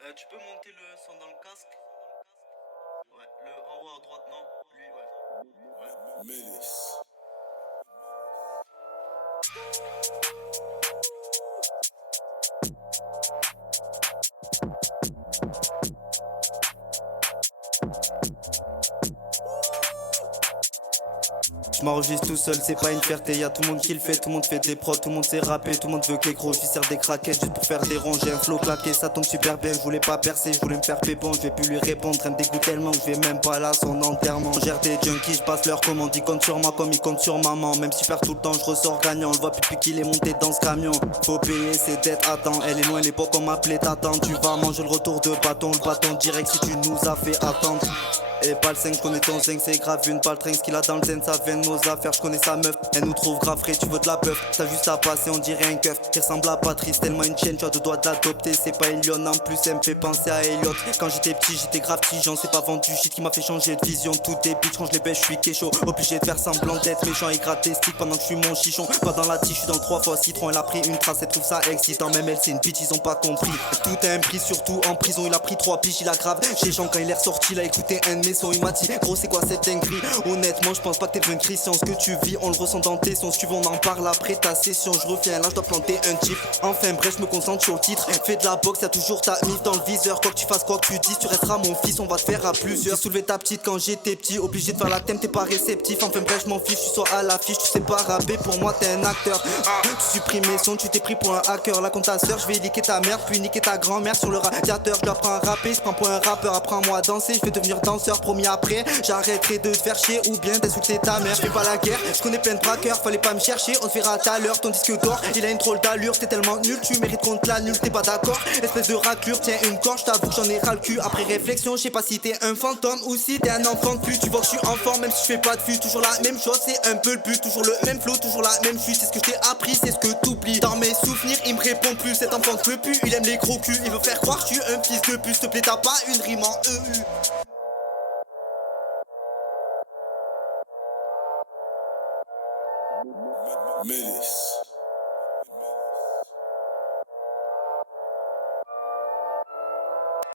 Tu peux monter le son dans le casque? Ouais, le en haut à droite, non? Lui, ouais. Ouais. Mélis. Je m'enregistre tout seul, c'est pas une fierté, y'a tout le monde qui le fait, tout le monde fait des prods, tout le monde sait rapper, tout le monde veut qu'écro, j'y sers des craquettes juste pour faire des ronds, j'ai un flow claqué, ça tombe super bien, je voulais pas percer, je voulais me faire pépon, je vais plus lui répondre, elle me dégoûte tellement, je vais même pas là son enterrement, gère des junkies, je passe leur commande, ils comptent sur moi comme ils comptent sur maman, même si je perds tout le temps, je ressors gagnant, on le voit plus depuis qu'il est monté dans ce camion, faut payer ses dettes, attends, elle est loin l'époque on m'appelait t'attends, tu vas manger le retour de bâton, le bâton direct si tu nous as fait attendre. Et pas le 5, je connais ton 5, c'est grave une pas le train, ce qu'il a dans le zen, ça vient de nos affaires, je connais sa meuf, elle nous trouve grave frais, tu veux de la peuf, t'as juste à passer, on dirait un keuf, qui ressemble à Patrice, tellement une chaîne, tu as deux doigts d'adopter, c'est pas Elion, en plus elle me fait penser à Elliot, quand j'étais petit, j'étais grave petit, j'en sais pas vendu, shit qui m'a fait changer de vision, tout débute, quand je les baisse, je suis kécho, obligé de faire semblant d'être méchant, et gratte des sticks pendant que je suis mon chichon, pas dans la tige, je suis dans 3 fois citron, elle a pris une trace, elle trouve ça excitant, même elle c'est une bitch, ils ont pas compris, tout a un prix, surtout en prison, il a pris 3 piges, il a grave, chez Jean quand il est ressorti, il a écouté un de mes sons, il m'a dit, c'est quoi cette dinguerie? Honnêtement je pense pas que t'es besoin de Christian. Ce que tu vis on le ressent dans tes sons. Si tu veux on en parle après ta session. Je reviens là je dois planter un chip. Enfin bref je me concentre sur le titre. Fais de la boxe y'a toujours ta mif dans le viseur. Quoi que tu fasses quoi que tu dises tu resteras mon fils. On va te faire à plusieurs. J'ai soulevé ta petite quand j'étais petit. Obligé de faire la thème t'es pas réceptif. Enfin bref je m'en fiche tu sois à l'affiche. Tu sais pas rapper pour moi t'es un acteur. Tu supprimes mes sons tu t'es pris pour un hacker. Là comme ta soeur je vais niquer ta mère. Puis niquer ta grand-mère sur le radiateur. Je apprends à rapper je prends pour un rappeur. Apprends-moi à danser je vais devenir danseur. Promis après j'arrêterai de te faire chier ou bien d'insulter ta mère. Fais pas la guerre, je connais plein de braqueurs. Fallait pas me chercher, on te verra tout à l'heure. Ton disque d'or, il a une drôle d'allure. T'es tellement nul, tu mérites qu'on te l'annule. T'es pas d'accord, espèce de raclure. Tiens une corde, j't'avoue que j'en ai ras le cul. Après réflexion, je sais pas si t'es un fantôme ou si t'es un enfant de pute. Tu vois que je suis en forme, même si je fais pas de vue. Toujours la même chose, c'est un peu le but. Toujours le même flow, toujours la même chute. C'est ce que je t'ai appris, c'est ce que t'oublies. Dans mes souvenirs, il me répond plus. Cet enfant ne peut plus, il aime les gros culs. Il veut faire croire que je suis un fils de pute. S'il te plaît, t'as pas une rime en EU. Mélis.